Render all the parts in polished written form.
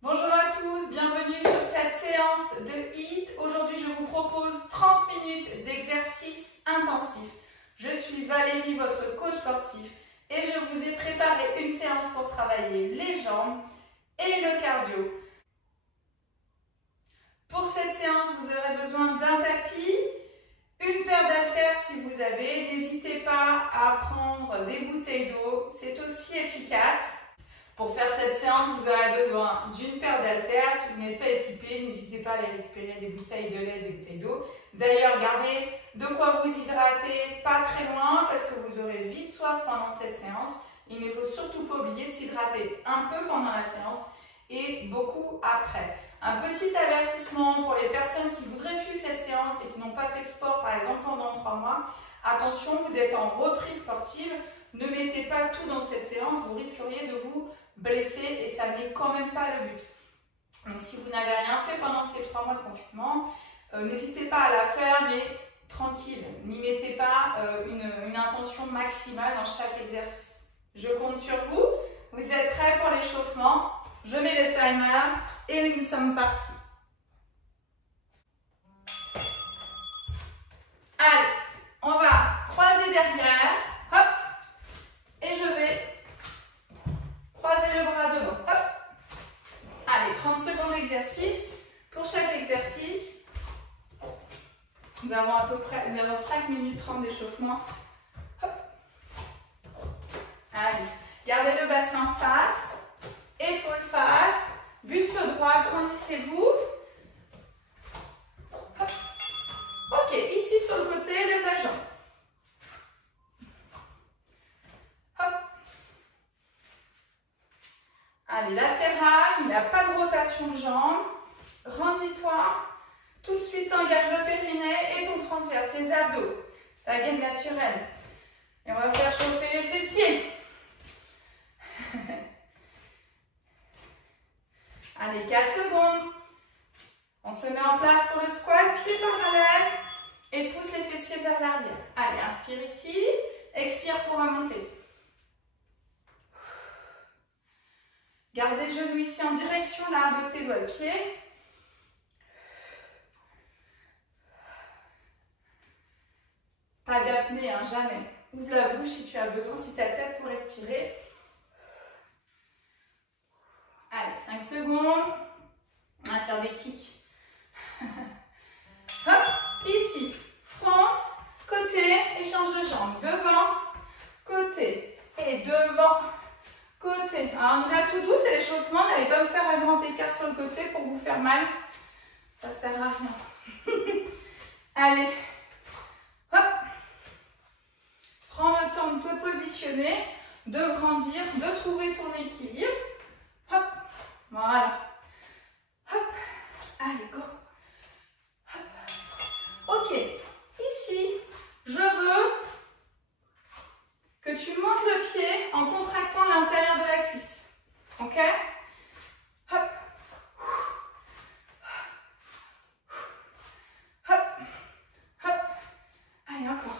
Bonjour à tous, bienvenue sur cette séance de HIIT. Aujourd'hui, je vous propose 30 minutes d'exercice intensif. Je suis Valérie, votre coach sportif, et je vous ai préparé une séance pour travailler les jambes et le cardio. Pour cette séance, vous aurez besoin d'un tapis, une paire d'haltères si vous avez. N'hésitez pas à prendre des bouteilles d'eau, c'est aussi efficace. Pour faire cette séance, vous aurez besoin d'une paire d'haltères. Si vous n'êtes pas équipé, n'hésitez pas à aller récupérer des bouteilles de lait, des bouteilles d'eau. D'ailleurs, gardez de quoi vous hydrater pas très loin parce que vous aurez vite soif pendant cette séance. Il ne faut surtout pas oublier de s'hydrater un peu pendant la séance et beaucoup après. Un petit avertissement pour les personnes qui voudraient suivre cette séance et qui n'ont pas fait sport, par exemple pendant 3 mois. Attention, vous êtes en reprise sportive. Ne mettez pas tout dans cette séance, vous risqueriez de vous blesser et ça n'est quand même pas le but. Donc si vous n'avez rien fait pendant ces 3 mois de confinement, n'hésitez pas à la faire, mais tranquille. N'y mettez pas une intention maximale dans chaque exercice. Je compte sur vous. Vous êtes prêts pour l'échauffement? Je mets le timer et nous sommes partis. Allez, on va croiser derrière. Hop. Et je vais croiser le bras devant. Hop. Allez, 30 secondes d'exercice. Pour chaque exercice, nous avons à peu près 5 minutes 30 d'échauffement. Hop. Allez, gardez le bassin face, épaule face, buste droit, grandissez-vous. Hop. Ok, ici sur le côté, lève la jambe. Hop. Allez, latéral, il n'y a pas de rotation de jambes. Grandis-toi. Tout de suite, engage le périnée et ton transfert, tes abdos. C'est la gaine naturelle. Et on va faire chauffer les fessiers. Allez, 4 secondes. On se met en place pour le squat, pied parallèle et pousse les fessiers vers l'arrière. Allez, inspire ici, expire pour remonter. Gardez le genou ici en direction là de tes doigts de pied. Pas d'apnée, hein, jamais. Ouvre la bouche si tu as besoin, si tu as tête pour respirer. Allez, 5 secondes. On va faire des kicks. Hop, ici. Front, côté, échange de jambes. Devant, côté. Et devant, côté. Alors, on est tout doux, c'est l'échauffement. N'allez pas me faire un grand écart sur le côté pour vous faire mal. Ça ne sert à rien. Allez. Hop. Prends le temps de te positionner, de grandir, de trouver ton équilibre. Hop. Voilà. Hop. Allez, go. Hop. Ok. Ici, je veux que tu montes le pied en contractant l'intérieur de la cuisse. Ok? Hop. Hop. Hop. Allez, encore.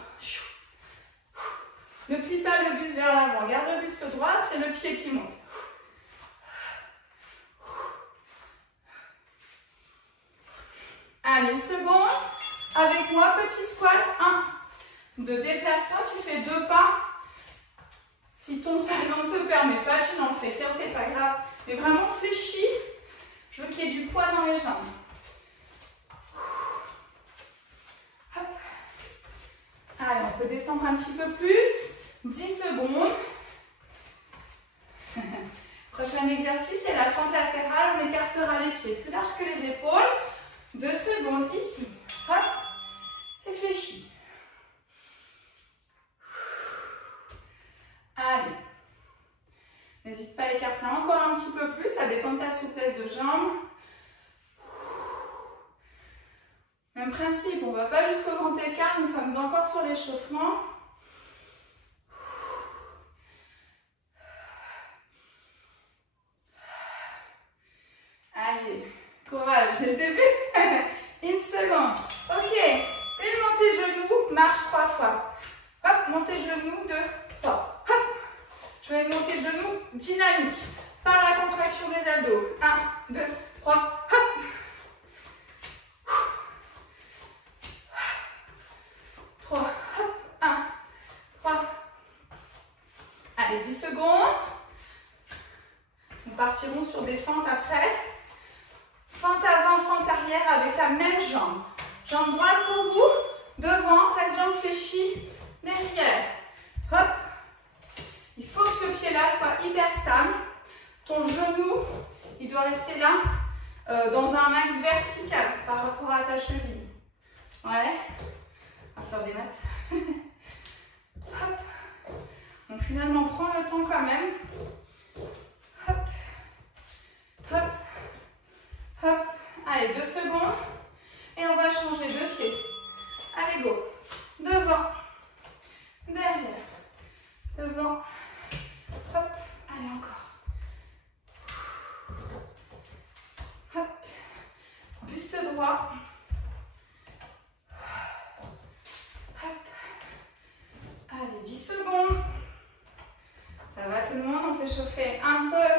Ne plie pas le buste vers l'avant. Garde le buste droit, c'est le pied qui monte. Allez, une seconde. Avec moi, petit squat. 1, 2, déplace-toi, tu fais 2 pas. Si ton salon ne te permet pas, tu n'en fais qu'un, c'est pas grave. Mais vraiment fléchis. Je veux qu'il y ait du poids dans les jambes. Hop. Allez, on peut descendre un petit peu plus. 10 secondes. Prochain exercice, c'est la fente latérale. On écartera les pieds plus large que les épaules. 2 secondes ici. Hop. Réfléchis. Allez. N'hésite pas à écarter encore un petit peu plus. Ça dépend de ta souplesse de jambes. Même principe, on ne va pas jusqu'au grand écart. Nous sommes encore sur l'échauffement. Allez, courage, c'est le début. Une seconde. Ok, une montée de genoux, marche 3 fois. Hop, montée de genoux, 2, 3. Hop, je vais monter de genoux dynamique. Par la contraction des abdos. 1, 2, partirons sur des fentes après. Fente avant, fente arrière avec la même jambe. Jambe droite pour vous, devant, reste jambe fléchie, derrière. Hop. Il faut que ce pied-là soit hyper stable. Ton genou, il doit rester là, dans un axe vertical par rapport à ta cheville. Ouais. On va faire des maths. Hop. Donc finalement, prends le temps quand même. Hop. Hop. Hop. Allez, 2 secondes. Et on va changer de pied. Allez, go. Devant. Derrière. Devant. Hop. Allez, encore. Hop. Buste droit. Hop. Allez, 10 secondes. Ça va tout le monde, on fait chauffer un peu.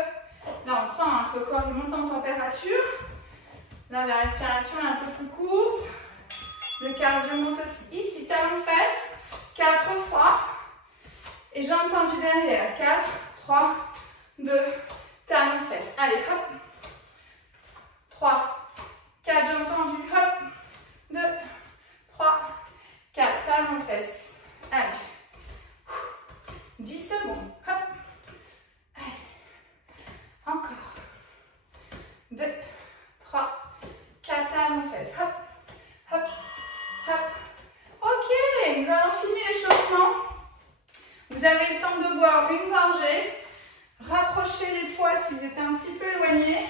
Là, on sent que le corps monte en température. Là, la respiration est un peu plus courte. Le cardio monte aussi. Ici, talon fesse. 4 fois. Et jambes tendues derrière. 4, 3, 2, talon fesse. Allez, hop. 3, 4, jambes tendues. Hop. 2, 3, 4, talon fesse. Allez. 10 secondes. Hop. Allez. Encore. 2, 3, 4, talons fesses. Hop. Hop. Hop. Ok. Nous avons fini l'échauffement. Vous avez le temps de boire une gorgée. Rapprochez les poids si vous étiez un petit peu éloignés.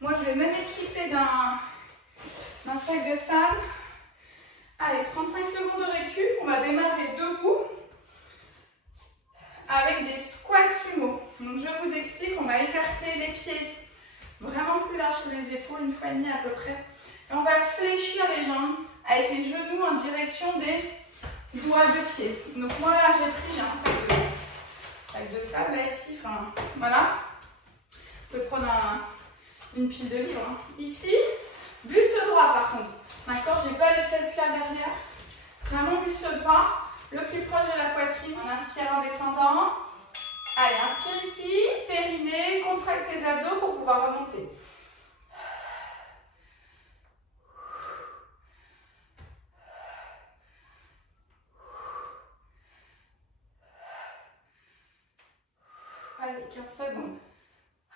Moi, je vais même équiper d'un sac de sable. Allez, 35 secondes de récup. On va démarrer debout avec des squats sumo. Donc, je vous explique, on va écarter les pieds vraiment plus large que les épaules, une fois et demie à peu près. Et on va fléchir les jambes avec les genoux en direction des doigts de pied. Donc, moi, là, j'ai un sac de sable, là, ici. Enfin, voilà. Vous pouvez prendre une pile de livres. Hein. Ici, buste droit, par contre. D'accord, j'ai pas les fesses là derrière. Vraiment buste droit, le plus proche de la poitrine. On inspire en descendant. Allez, inspire ici, périnée, contracte tes abdos pour pouvoir remonter. Allez, 15 secondes.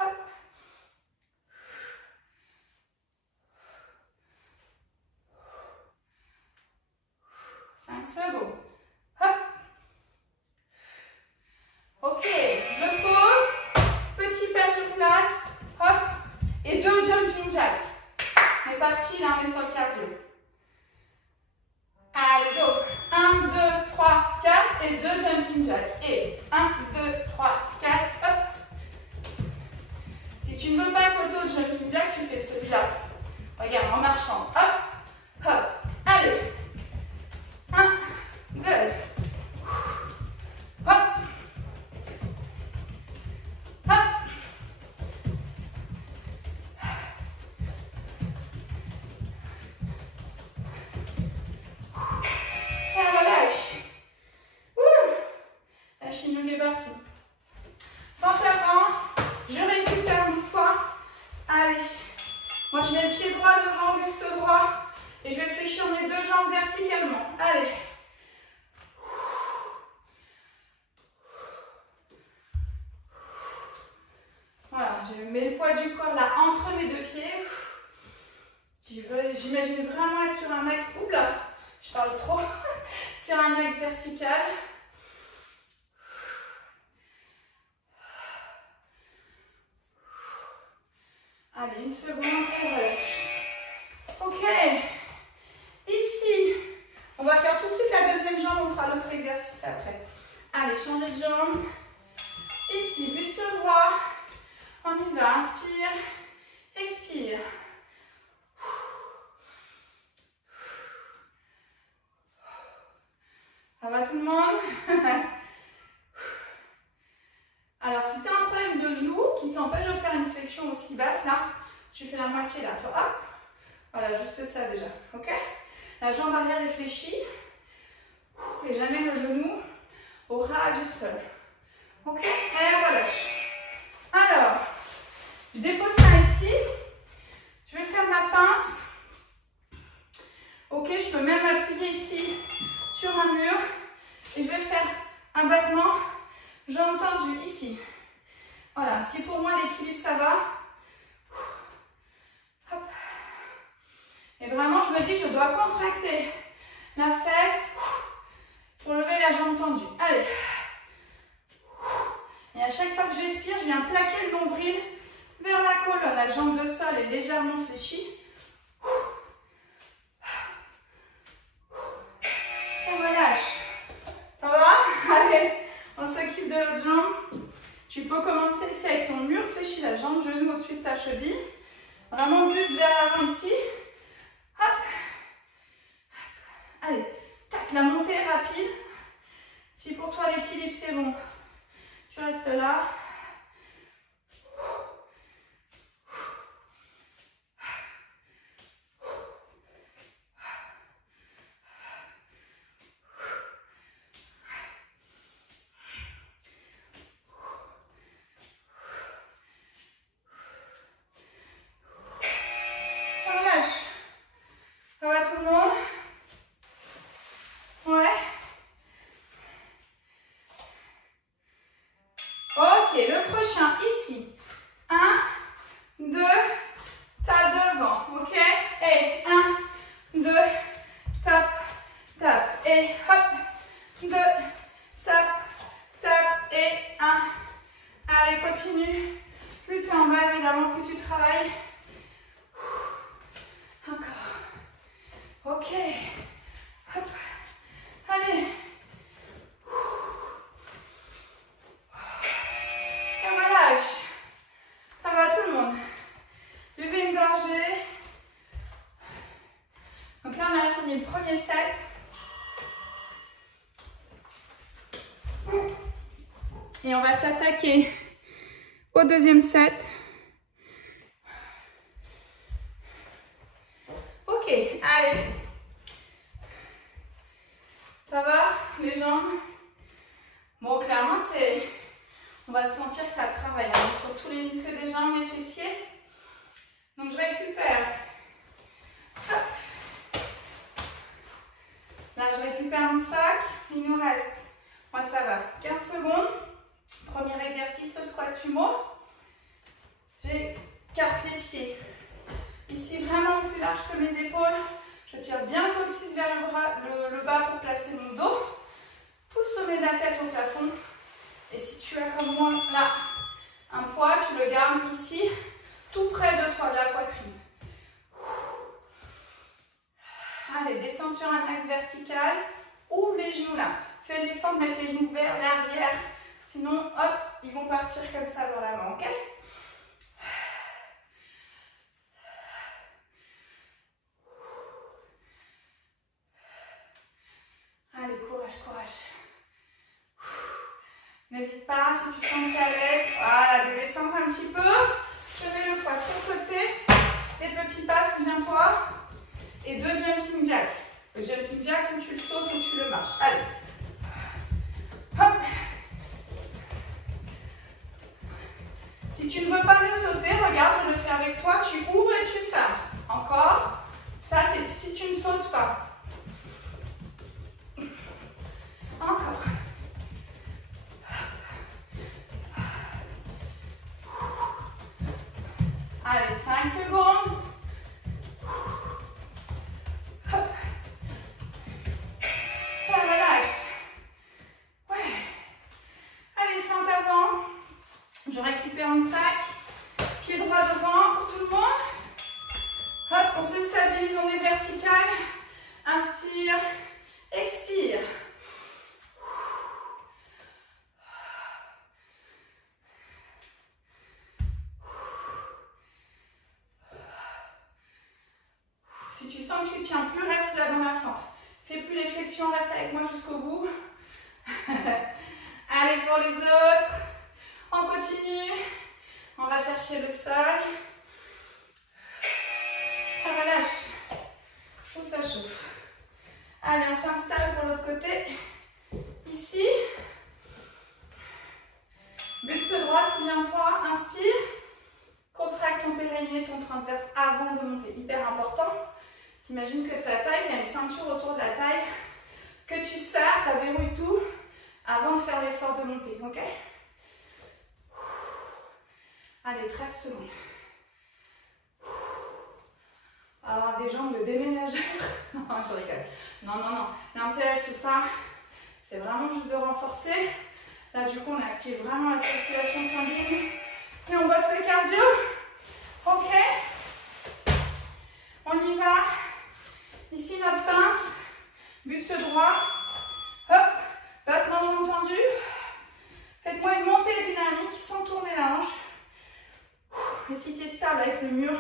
Hop. 5 secondes. Hop. Ok, je pose. Petit pas sur place. Hop. Et 2 jumping jacks. On est parti, là on est sur le cardio. Allez, go. 1, 2, 3, 4 et 2 jumping jacks. Et 1, 2, 3, 4. Hop. Si tu ne veux pas sauter au jumping jack, tu fais celui-là. Regarde, en marchant. Hop. Hop. Allez. 1, 2. Hop. Hop. Et on relâche. La chinook est partie. Porte avant. Je récupère mon poids. Allez. Moi, je mets le pied droit devant, buste droit. Et je vais fléchir mes 2 jambes verticalement. Allez. Voilà, je mets le poids du corps là entre mes 2 pieds. J'imagine vraiment être sur un axe. Oula, je parle trop. Sur un axe vertical. Allez, 1 seconde et relâche. Ok. Ici, on va faire tout de suite la deuxième jambe, on fera l'autre exercice après. Allez, changer de jambe. Ici, buste droit. On y va, inspire, expire. Ça va tout le monde? Alors, si tu as un problème de genou qui t'empêche de faire une flexion aussi basse, là, tu fais la moitié là. Hop. Voilà, juste ça déjà. Ok? La jambe arrière est fléchie. Et jamais le genou au ras du sol. Ok? Et relâche. Alors, Je dépose ça ici. Je vais faire ma pince. Ok, je peux même m'appuyer ici sur un mur. Et je vais faire un battement, jambes tendues ici. Voilà, si pour moi l'équilibre ça va. Hop. Et vraiment, je me dis que je dois contracter la fesse pour lever la jambe tendue. Allez. Et à chaque fois que j'expire, je viens plaquer le nombril vers la colonne. La jambe de sol est légèrement fléchie. Et on relâche. Ça va? Allez, on s'occupe de l'autre jambe. Tu peux commencer ici avec ton mur fléchi, la jambe genou au-dessus de ta cheville. Vraiment buste vers l'avant ici. Hop. Allez, tac, la montée est rapide. Si pour toi l'équilibre c'est bon, tu restes là. Ça va tout le monde? Ouais. Ok, le prochain ici. 1, 2, tape devant. Ok? Et 1, 2, tape, tape. Et hop. 2, tape, tape. Et 1. Allez, continue. Plus tu es en bas, évidemment, plus tu travailles. Encore. Ok. Hop. Allez. Et on relâche. Ça va tout le monde. Buvez une gorgée. Donc là, on a fini le premier set. Et on va s'attaquer au deuxième set. Ok, allez. Ça va, les jambes? Bon, clairement, on va sentir que ça travaille, hein, sur tous les muscles des jambes, les fessiers. Donc, je récupère. Hop. Là, je récupère mon sac. Il nous reste, moi, ça va, 15 secondes. Premier exercice, le squat sumo. J'écarte les pieds. Ici, vraiment plus large que mes épaules. Je tire bien le coccyx vers le bas pour placer mon dos. Pousse sommet de la tête au plafond. Et si tu as comme moi là un poids, tu le gardes ici, tout près de toi, de la poitrine. Allez, descends sur un axe vertical. Ouvre les genoux là. Fais l'effort de mettre les genoux vers l'arrière. Sinon, hop, ils vont partir comme ça vers l'avant, ok? Allez, courage, courage. N'hésite pas, si tu sens que tu es à l'aise, voilà, de descendre un petit peu. Je mets le poids sur le côté. Et petit pas, souviens-toi. Et 2 jumping jacks. Le jumping jack, où tu le sautes, ou tu le marches. Allez. Hop. Si tu ne veux pas le sauter, regarde, je le fais avec toi. Tu ouvres et tu fermes. Encore. Ça, c'est si tu ne sautes pas. Encore. Allez, 5 secondes. Hop. Relâche. Ouais. Allez, feinte avant. Je récupère mon sac. Pied droit devant pour tout le monde. Hop, on se stabilise, on est vertical. Inspire, expire. Si tu sens que tu ne tiens plus, reste là dans la fente. Fais plus les flexions, reste avec moi jusqu'au bout. Allez, pour les autres. On continue. On va chercher le sol. On relâche. Où ça chauffe. Allez, on s'installe pour l'autre côté. Ici. Buste droit, souviens-toi. Inspire. Contre aligner ton transverse avant de monter. Hyper important. T'imagines que ta taille, tu as une ceinture autour de la taille, que tu serres, ça verrouille tout avant de faire l'effort de monter. Ok? Allez, 13 secondes. Avoir des jambes de déménageur. Non, je rigole. Non, non, non. L'intérêt de tout ça, c'est vraiment juste de renforcer. Là, du coup, on active vraiment la circulation sanguine. Et on bosse le cardio. Ok. On y va. Ici, notre pince. Buste droit. Hop. Battement jambes tendues. Faites-moi une montée dynamique sans tourner la hanche. Et si tu es stable avec le mur,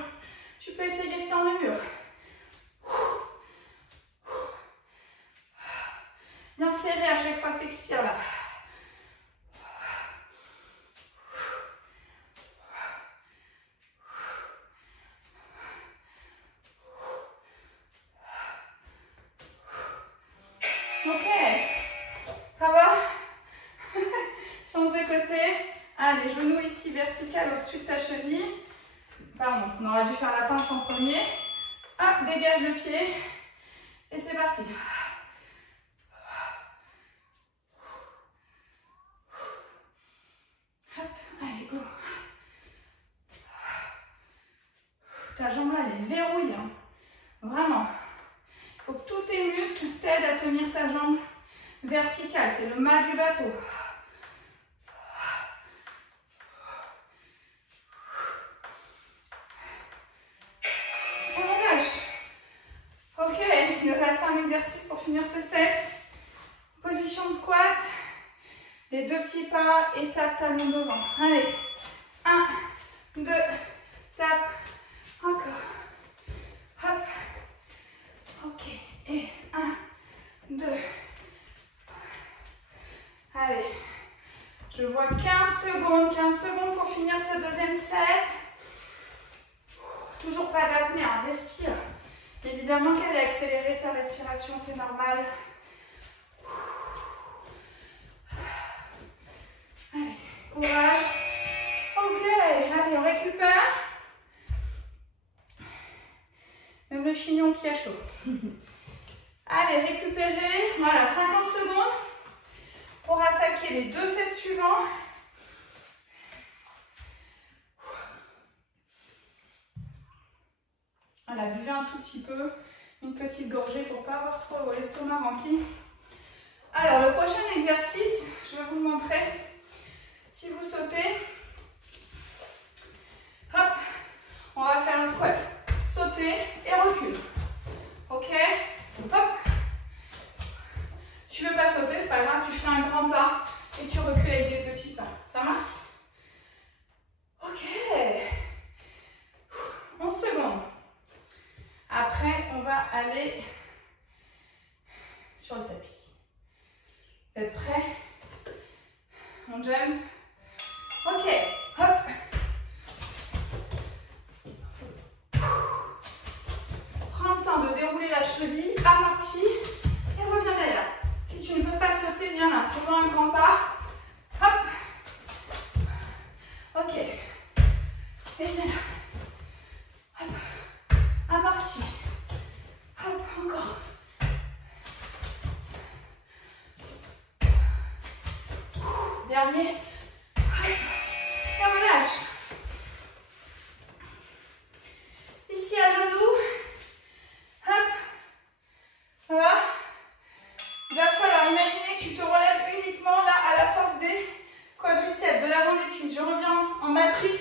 tu peux essayer sans le mur. Bien serré à chaque fois que tu expires là. Ok. Ça va? Change de côté. Allez, genoux ici vertical au-dessus de ta cheville. Pardon, on aurait dû faire la pince en premier. Hop, dégage le pied. Et c'est parti. Hop, allez, go. Ta jambe là, elle est verrouillée. Hein. Vraiment. Il faut que tous tes muscles t'aident à tenir ta jambe verticale. C'est le mât du bateau. Ok, il nous reste un exercice pour finir ce set. Position de squat. Les deux petits pas et tape talon devant. Allez, 1, 2, tape, encore. Hop. Ok, et 1, 2. Allez, je vois 15 secondes pour finir ce deuxième set. Toujours pas d'apnée, hein, respire. Évidemment qu'elle est accélérée ta respiration, c'est normal. Allez, courage. Ok, allez, on récupère. Même le chignon qui a chaud. Allez, récupérer. Voilà, 50 secondes pour attaquer les deux sets suivants. Voilà, buvez un tout petit peu, une petite gorgée pour ne pas avoir trop l'estomac rempli. Alors, le prochain exercice, je vais vous le montrer. Si vous sautez, hop, on va faire un squat. Sauter et recul. Ok? Hop. Si tu ne veux pas sauter, c'est pas grave, tu fais un grand pas et tu recules avec des petits pas. Ça marche? Ok. 11 secondes. Après, on va aller sur le tapis. Vous êtes prêts? On jump. Ok, hop. Prends le temps de dérouler la cheville, amortis et reviens derrière. Si tu ne veux pas sauter, viens là. Prends un grand pas. Hop. Ok. Et viens là. Hop. Amorti. Hop, encore. Dernier. Hop. Et on relâche. Ici à genoux. Hop. Voilà. Il va falloir imaginer que tu te relèves uniquement là à la force des quadriceps, de l'avant des cuisses. Je reviens en matrix.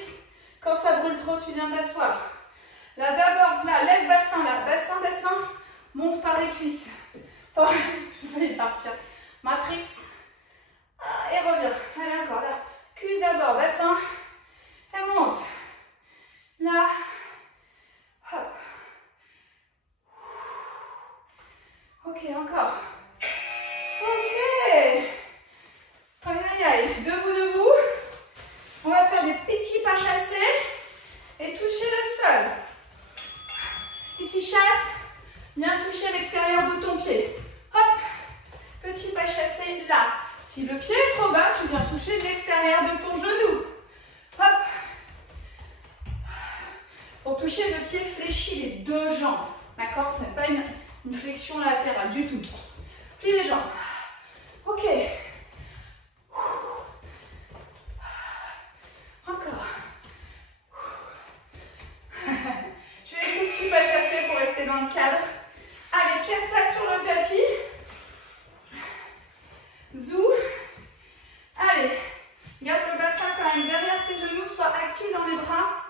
Quand ça brûle trop, tu viens t'asseoir. Là d'abord, là, lève bassin, là, bassin, bassin, monte par les cuisses. Oh, je vais partir. Matrix. Et reviens. Allez, encore, là. Cuisse d'abord, bassin. Et monte. Là. Hop. Ok, encore. Ok. Aïe, aïe, aïe. Debout, debout. On va faire des petits pas chassés et toucher le sol. Ici, chasse, viens toucher l'extérieur de ton pied. Hop, petit pas chassé là. Si le pied est trop bas, tu viens toucher l'extérieur de ton genou. Hop. pour toucher le pied fléchis les deux jambes. D'accord? Ce n'est pas une flexion latérale du tout. Plie les jambes. Ok. Encore. Je fais des petits pas chassés pour rester dans le cadre. Allez, 4 pattes sur le tapis. Zou. Allez, garde le bassin quand même derrière tes genoux, sois actif dans les bras.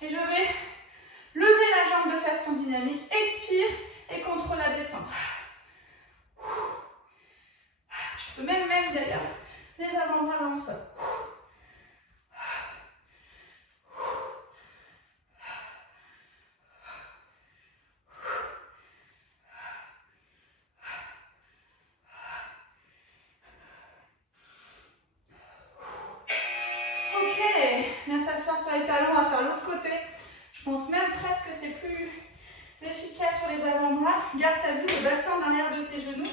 Et je vais lever la jambe de façon dynamique. Expire et contrôle la descente. Je peux même mettre derrière les avant-bras dans le sol. Viens t'asseoir sur les talons, on va faire l'autre côté. Je pense même presque que c'est plus efficace sur les avant-bras. Garde ta vue, le bassin en arrière de tes genoux.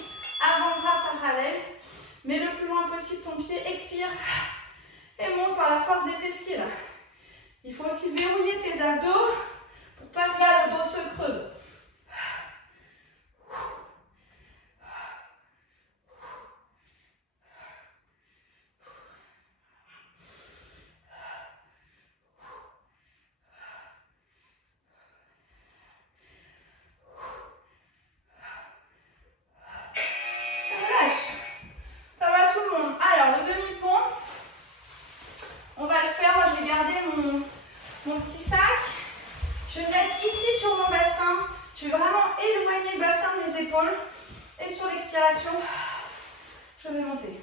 Avant-bras parallèle. Mets le plus loin possible ton pied. Expire. Et monte par la force des fessiers. Il faut aussi verrouiller tes abdos pour pas que là le dos se creuse. Mon petit sac, je vais le mettre ici sur mon bassin. Je vais vraiment éloigner le bassin de mes épaules. Et sur l'expiration, je vais monter.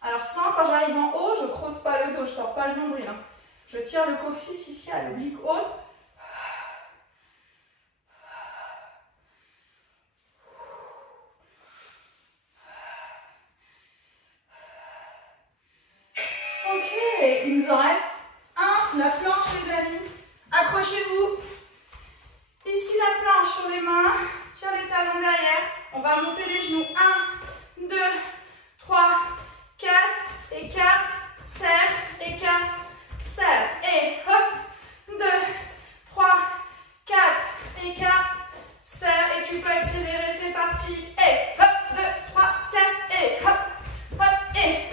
Alors sans, quand j'arrive en haut, je ne creuse pas le dos, je ne sors pas le nombril. Hein. Je tire le coccyx ici à l'oblique haute. Il nous en reste un, la planche les amis. Accrochez-vous. Ici la planche sur les mains. Tire les talons derrière. On va monter les genoux. 1, 2, 3, 4. Écarte, serre, écarte, serre. Et hop. 2, 3, 4. Écarte, serre. Et tu peux accélérer, c'est parti. Et hop. 2, 3, 4. Et hop. Hop. Et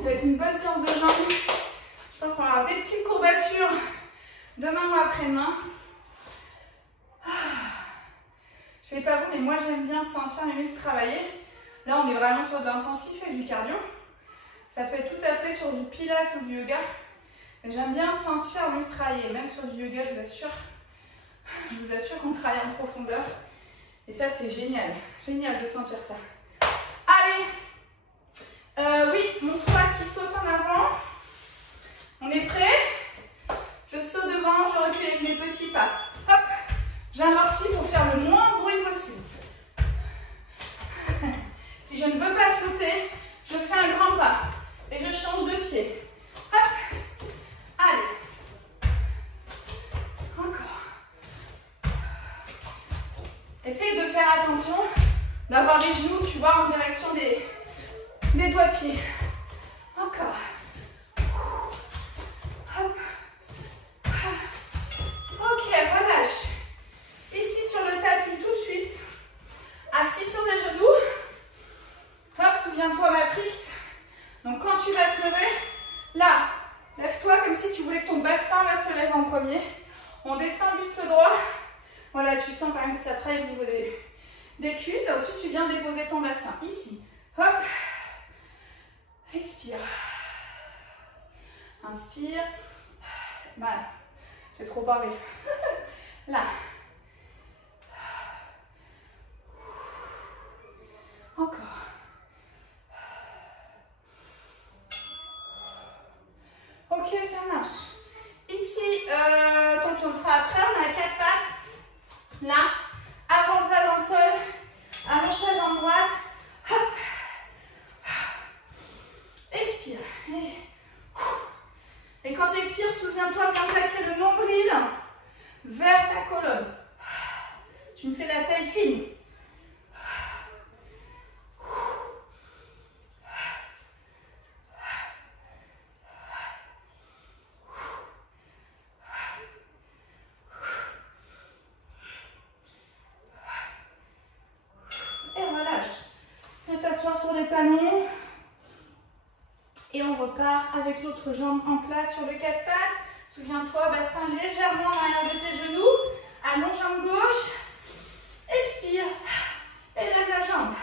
ça va être une bonne séance de jambes. Je pense qu'on va avoir des petites courbatures demain ou après-demain. Je sais pas vous, mais moi j'aime bien sentir mes muscles travailler. Là, on est vraiment sur de l'intensif et du cardio. Ça peut être tout à fait sur du pilates ou du yoga. Mais j'aime bien sentir les muscles travailler. Même sur du yoga, je vous assure qu'on travaille en profondeur. Et ça, c'est génial. Génial de sentir ça. Allez! Oui, mon squat qui saute en avant. On est prêt? Je saute devant, je recule avec mes petits pas. Hop! J'amortis pour faire le moins de bruit possible. Si je ne veux pas sauter, je fais un grand pas. Et je change de pied. Hop! Allez! Encore. Essaye de faire attention d'avoir les genoux, tu vois, en direction des doigts de pied. Encore. Hop. Ok, relâche. Ici sur le tapis tout de suite. Assis sur les genoux. Hop, souviens-toi matrix. Donc quand tu vas te lever, là, lève-toi comme si tu voulais que ton bassin là se lève en premier. On descend buste droit. Voilà, tu sens quand même que ça travaille au niveau des cuisses. Et ensuite, tu viens déposer ton bassin ici. Hop. Expire. Inspire. Mal. J'ai trop parlé. Là. marche. Ici, tant qu'on le fera après, on a 4 pattes. Là, avant le pas dans le sol, allonge ta jambe droite. Hop. Expire. Et quand tu expires, souviens-toi bien plaquer le nombril vers ta colonne. Tu me fais la taille fine. Et relâche. Fais t'asseoir sur les talons. Et on repart avec l'autre jambe en place sur le 4 pattes. Souviens-toi, bassin légèrement en arrière de tes genoux. Allonge jambe gauche. Expire. Et lève la jambe.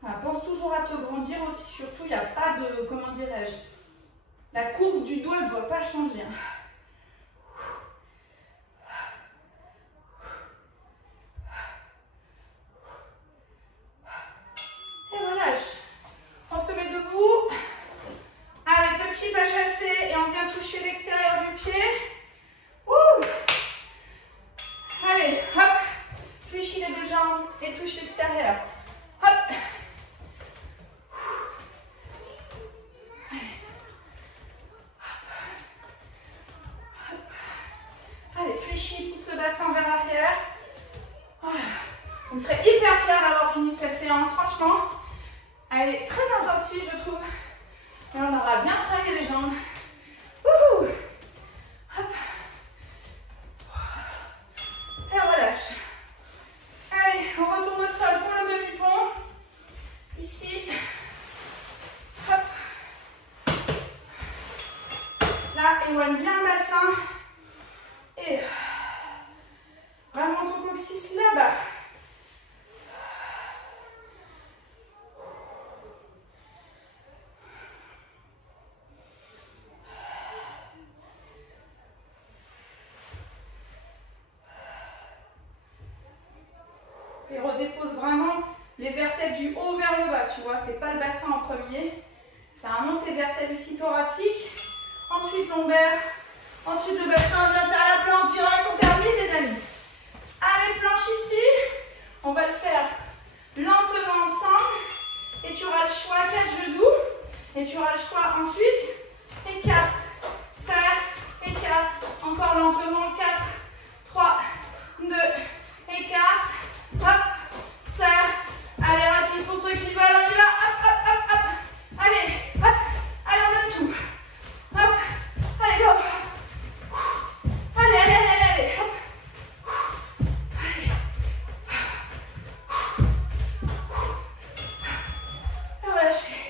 Voilà, pense toujours à te grandir aussi. Surtout, il n'y a pas de, comment dirais-je, la courbe du dos, elle ne doit pas changer. Et relâche. On se met debout. Avec petit pas chassé et on vient toucher l'extérieur du pied. Ouh. Allez, hop. Fléchis les deux jambes et touche l'extérieur. Hop. Allez, fléchis, pousse le bassin vers l'arrière. Voilà. Vous serez hyper fiers d'avoir fini cette séance, franchement. Elle est très intensive, je trouve. Et on aura bien travaillé les jambes. Wouhou. Hop. Et relâche. Allez, on retourne au sol pour le demi-pont. Ici. Hop. Là, éloigne bien le bassin. Et vraiment ton coccyx là-bas. Et redépose vraiment les vertèbres du haut vers le bas, tu vois, c'est pas le bassin en premier. Ça remonte tes vertèbres ici thoraciques, ensuite lombaire, ensuite le bassin vient faire la planche directe, on termine les amis. Allez, planche ici, on va le faire lentement ensemble et tu auras le choix 4 genoux et tu auras le choix ensuite et 4, serre et 4, encore lentement 4, 3, 2 et 4. Hop, serre. Allez, rapide pour ceux qui veulent, on y va. Hop, hop, hop, hop. Allez, hop. Allez, on donne tout. Hop. Allez, go. Allez, allez, allez, allez. Hop. Allez. Relâchez.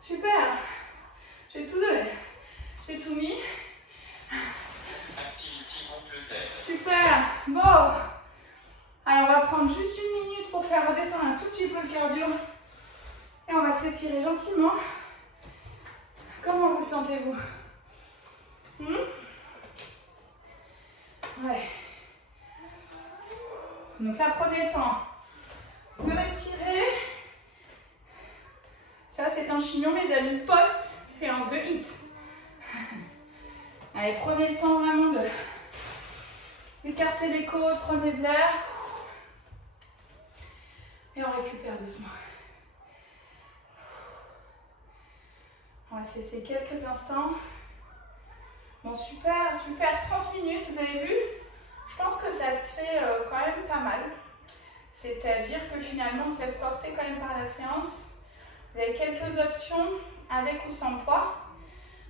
Super. J'ai tout donné. J'ai tout mis. Super. Bon. Alors, on va prendre juste une minute pour faire redescendre un tout petit peu le cardio. Et on va s'étirer gentiment. Comment vous sentez-vous? Ouais. Donc là, prenez le temps de respirer. Ça, c'est un chignon, mes amis, post-séance de HIIT. Allez, prenez le temps vraiment de écarter les côtes, prenez de l'air. Et on récupère doucement. On va se laisser quelques instants. Bon, super, super, 30 minutes, vous avez vu? Je pense que ça se fait quand même pas mal. C'est-à-dire que finalement, on se laisse porter quand même par la séance. Vous avez quelques options avec ou sans poids.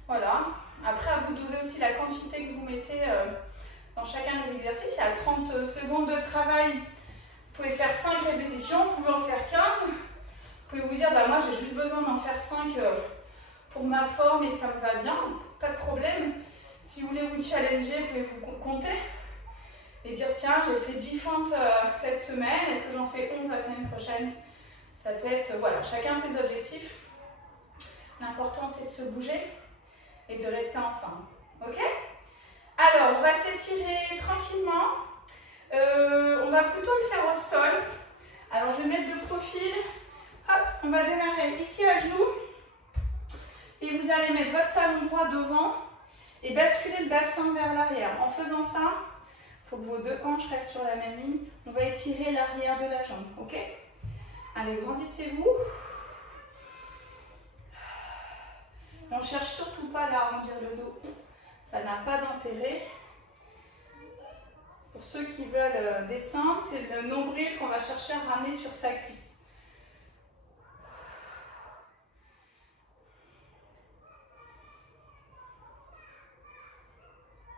Voilà. Après, à vous de doser aussi la quantité que vous mettez dans chacun des exercices. Il y a 30 secondes de travail. Vous pouvez faire 5 répétitions, vous pouvez en faire 15. Vous pouvez vous dire, bah, moi j'ai juste besoin d'en faire 5 pour ma forme et ça me va bien. Pas de problème. Si vous voulez vous challenger, vous pouvez vous compter et dire, tiens, j'ai fait 10 fentes cette semaine, est-ce que j'en fais 11 la semaine prochaine? Ça peut être, voilà, chacun ses objectifs. L'important, c'est de se bouger et de rester en forme. Ok? Alors, on va s'étirer tranquillement. On va plutôt le faire au sol. Alors je vais mettre de profil. Hop, on va démarrer ici à genoux. Et vous allez mettre votre talon droit devant et basculer le bassin vers l'arrière. En faisant ça, il faut que vos deux hanches restent sur la même ligne. On va étirer l'arrière de la jambe, ok? Allez, grandissez-vous. On ne cherche surtout pas à arrondir le dos. Ça n'a pas d'intérêt. Pour ceux qui veulent descendre, c'est le nombril qu'on va chercher à ramener sur sa cuisse.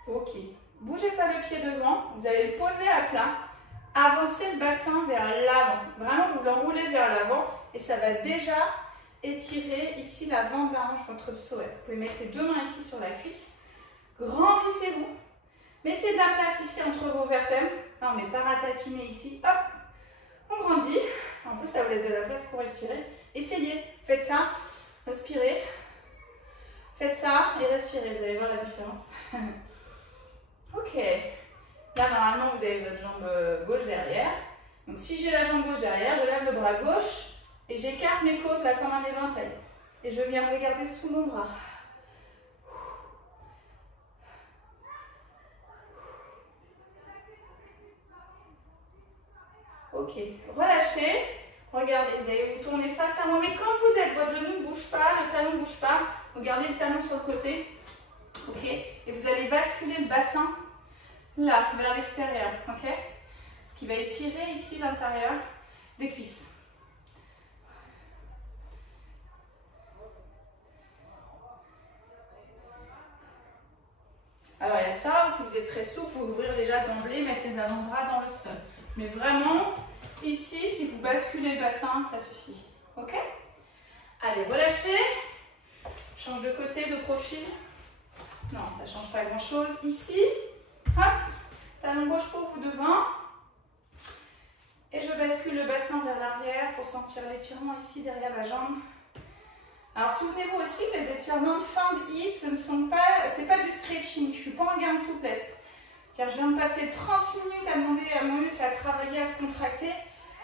Ok. Bougez pas le pied devant. Vous allez le poser à plat. Avancez le bassin vers l'avant. Vraiment, vous l'enroulez vers l'avant et ça va déjà étirer ici l'avant de la hanche, votre psoas. Vous pouvez mettre les deux mains ici sur la cuisse. Grandissez-vous. Mettez de la place ici entre vos vertèbres. Là, on n'est pas ratatiné ici. Hop, on grandit. En plus, ça vous laisse de la place pour respirer. Essayez. Faites ça. Respirez. Faites ça et respirez. Vous allez voir la différence. Ok. Là, normalement, vous avez votre jambe gauche derrière. Donc, si j'ai la jambe gauche derrière, je lève le bras gauche et j'écarte mes côtes là comme un éventail. Et je viens regarder sous mon bras. Ok. Relâchez. Regardez, vous allez vous tourner face à moi. Mais quand vous êtes, votre genou ne bouge pas, le talon ne bouge pas. Regardez le talon sur le côté. Ok. Et vous allez basculer le bassin là, vers l'extérieur, ok? Ce qui va étirer ici l'intérieur des cuisses. Alors, il y a ça, si vous êtes très souple, vous pouvez ouvrir déjà d'emblée, mettre les avant-bras dans le sol. Mais vraiment, ici, si vous basculez le bassin, ça suffit, ok? Allez, relâchez. Change de côté, de profil. Non, ça ne change pas grand-chose. Ici, hop. Talon gauche pour vous devant. Et je bascule le bassin vers l'arrière pour sentir l'étirement ici derrière la jambe. Alors souvenez-vous aussi que les étirements de fin de hit, c'est pas du stretching. Je ne suis pas en gain de souplesse. Car je viens de passer 30 minutes à demander à mon muscle à travailler, à se contracter.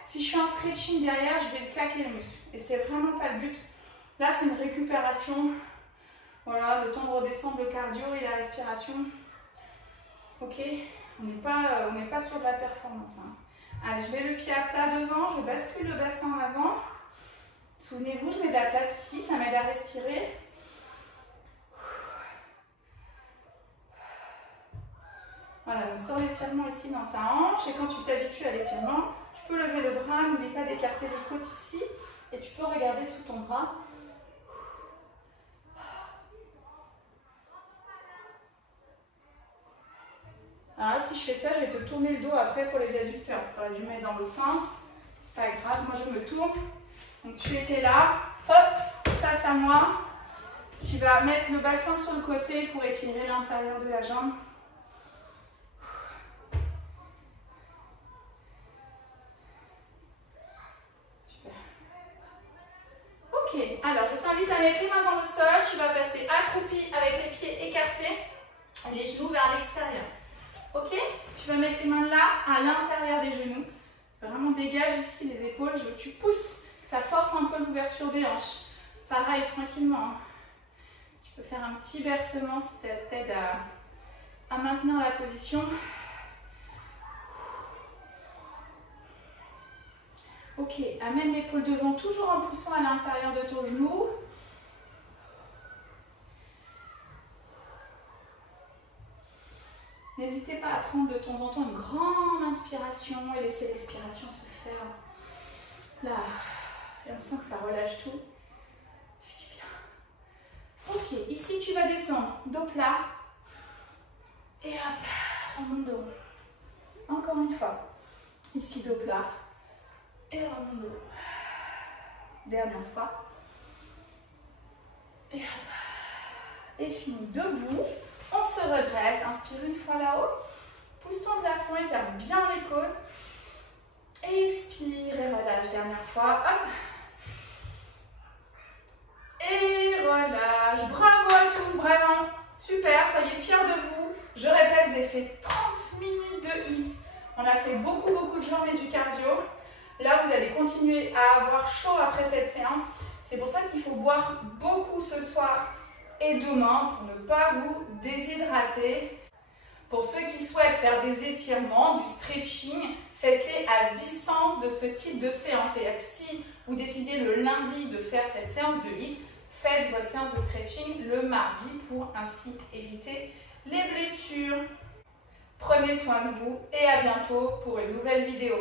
Si je fais un stretching derrière, je vais claquer le muscle. Et c'est vraiment pas le but. Là, c'est une récupération. Voilà, le temps de redescendre le cardio et la respiration. Ok? On n'est pas sur de la performance. Hein. Allez, je mets le pied à plat devant, je bascule le bassin en avant. Souvenez-vous, je mets de la place ici, ça m'aide à respirer. Voilà, donc sors l'étirement ici dans ta hanche. Et quand tu t'habitues à l'étirement, tu peux lever le bras, n'oublie pas d'écarter les côtes ici. Et tu peux regarder sous ton bras. Alors là, si je fais ça, je vais te tourner le dos après pour les adducteurs. J'aurais dû mettre dans l'autre sens. C'est pas grave, moi je me tourne. Donc tu étais là, hop, face à moi. Tu vas mettre le bassin sur le côté pour étirer l'intérieur de la jambe. Super. Ok, alors je t'invite à mettre les mains dans le sol. Tu vas passer accroupi avec les pieds écartés et les genoux vers l'extérieur. Ok, tu vas mettre les mains là, à l'intérieur des genoux. Vraiment dégage ici les épaules. Je veux que tu pousses, que ça force un peu l'ouverture des hanches. Pareil, tranquillement. Tu peux faire un petit versement si ça t'aide à maintenir la position. Ok, amène l'épaule devant, toujours en poussant à l'intérieur de ton genou. N'hésitez pas à prendre de temps en temps une grande inspiration et laisser l'expiration se faire là. Et on sent que ça relâche tout. Ça fait du bien. Ok, ici tu vas descendre, dos plat. Et hop, remonte de rond. Encore une fois. Ici, dos plat. Et remonte de rond. Dernière fois. Et hop. Et fini. Debout. On se redresse, inspire une fois là-haut, pousse ton plafond, écarte bien les côtes, expire et relâche, dernière fois, hop, et relâche, bravo à tous, vraiment, super, soyez fiers de vous, je répète, vous avez fait 30 minutes de hit, On a fait beaucoup de jambes et du cardio. Là, vous allez continuer à avoir chaud après cette séance. C'est pour ça qu'il faut boire beaucoup ce soir et demain pour ne pas vous déshydrater. Pour ceux qui souhaitent faire des étirements, du stretching, faites-les à distance de ce type de séance. Et si vous décidez le lundi de faire cette séance de HIIT, faites votre séance de stretching le mardi pour ainsi éviter les blessures. Prenez soin de vous et à bientôt pour une nouvelle vidéo.